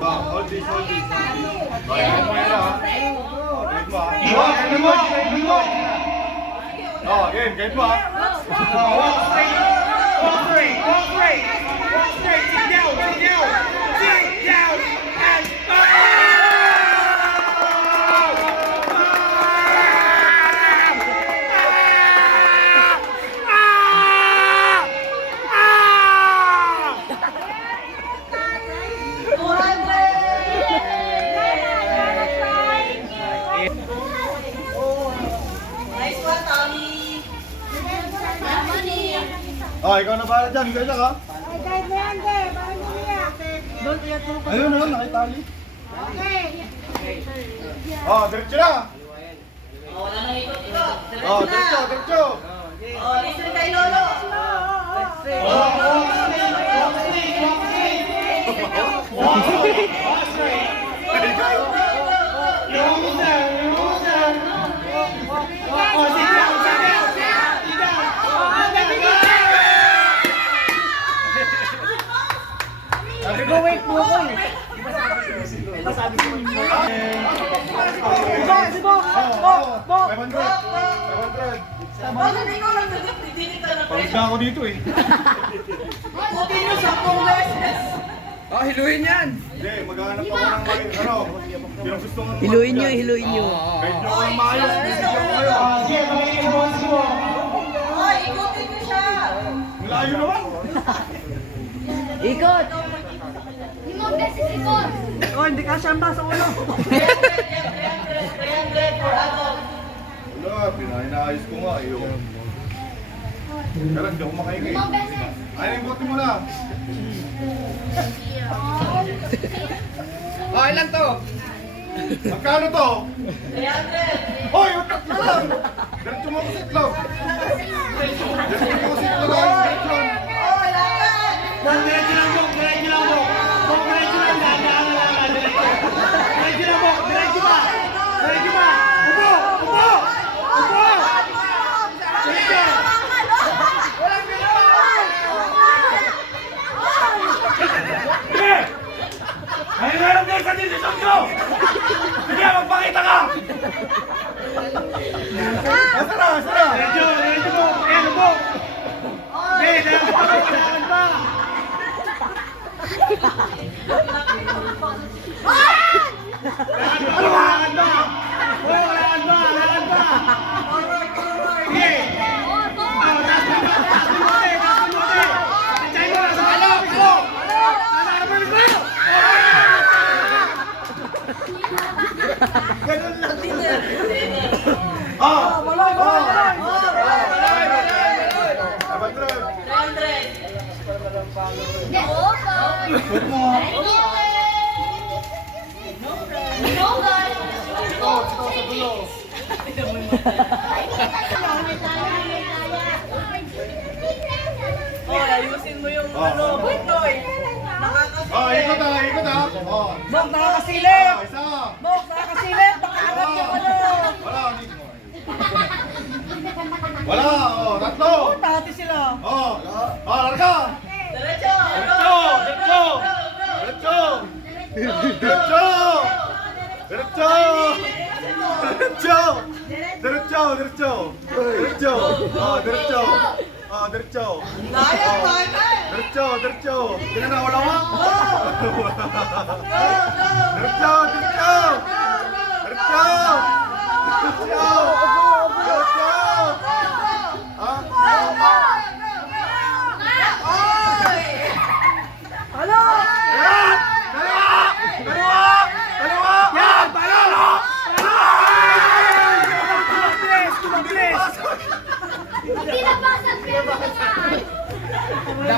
Hold this, hold this. Okay, mo yan ha. Guide mo. Oh, again, guide mo ha. Walk straight. Walk straight. Walk straight. Walk straight. Sit down. Sit down. Sit down. And Oh, ikaw na para dyan. Ikaw na ka. Ay, kahit na yan, te. Bakit mo niya? Ayun na, nakitali. Okay. Oh, diretso na. Wala nang ikot-ikot. Oh, diretso, diretso. Listen kay Lolo. wait mo ko eh. Oh, 500. Bakit ikaw lang nagdidinit ka na Pagod na ako dito eh. Buti nyo sa beses. Oh, hiluin yan. Hindi, maghanap ako ng ano, yung gusto ng Hiluin nyo, hiluin nyo. kahit nyo ang maayos, bibigyan ko kayo. Ay, ikutin nyo siya. Ang layo naman. Ikot! Oh, hindi ka siyamba sa ulo. 300 for adult. Wala, pinaayos ko nga. Kaya hindi ako makaingay. Ay, imbuti mo na. Oh, ilan to? Magkano to? 300. Hoy, yung tatlo lang. Diretso mo ako sa itlog. Diretso mo ako sa itlog. Diretso. Oh, wala yan. Diretso lang po, diretso lang po. Diretso lang, dahan-dahan lang, diretso. Diretso lang po, diretso ba? Diretso ba? Upo! Upo! Upo! Diretso! Sige! Ay, meron kayo sa desisyon ko! Sige, magpakita ka! Asara, asara. Diretso, diretso po! Ayan, upo! Sige, diretso pa, kailangan pa! Kailangan ba? Oo, kailangan ba? Kailangan ba? Sige! Oh, taas mo ba? Taas mo ba? Taas mo ba? Pichay mo! Halo! Halo! Halo! Ganun lang din eh. Oh, Wala, wala, wala. 300. Pwede mo. Oh, ayusin mo yung ano, buntoy. Oh, ikot ha, ikot ha. Oh. Bok, nakakasilip. Oh, isa. Bok, nakakasilip. Pakaangat yung ano. Wala, hindi mo. Wala, oh, tatlo. Tati sila. Oh, larga. Diretso. Diretso, diretso. Diretso. Diretso. Diretso. Diretso, diretso. Diretso. Oh, diretso. Oh, diretso. Daya, daya. Diretso, diretso. Tingnan na, wala ka? Diretso, diretso. Diretso. Diretso. Diretso. Ah? Ano? Yan! Dalawa! Dalawa! Dalawa! Yan! Balalo! Kumabilis! Kumabilis!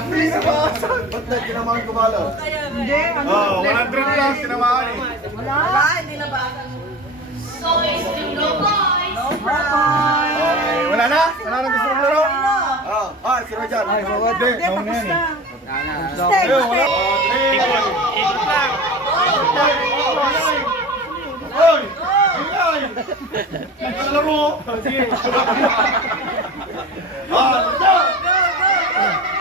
Please, bawasan! Ba't na tinamaan ko malo? Hindi, ano? Oh, 100 lang tinamaan eh. Wala. Hindi na ba? Okay, wala na? Wala na gusto mong laro? Si Roger. Ay, hindi, nauna yan eh. Ayun, wala. Ikot lang! Hoy! Ingay! Naglalaro! Sige. Diretso!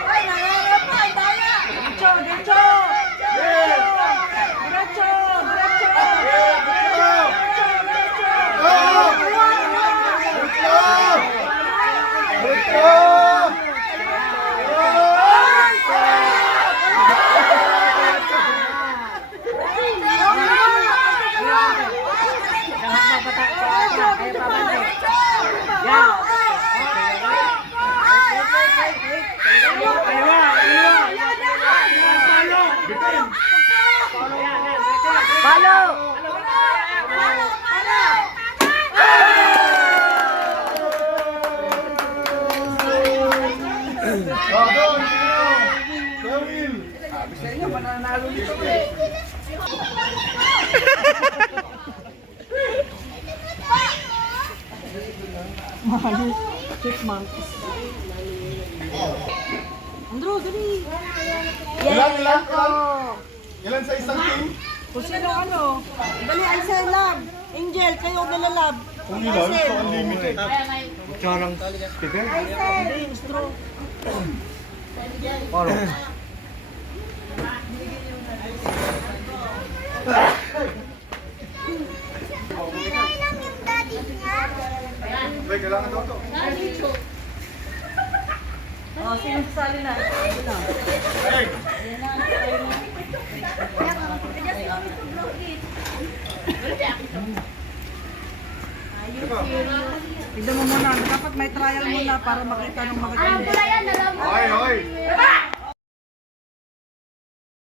Ay, nangyayarap pa. Daya. Diretso, diretso. Yes! Diretso. Sa inyo, mananalo nito eh. Mahal. Chipmunk. Andrew, dali. Ilan? Ilan sa isang team? Kung sino ano. Dali, ay sa lab. Angel, kayo nalalab. Kung ilan, so unlimited. Kutsarang speaker. Hindi, straw. Paro. Wait, kailangan daw to. Oh, sino sasali na? Sino? Hey! Tignan mo muna. Dapat may trial muna para makita ng makita. Hoy, hoy!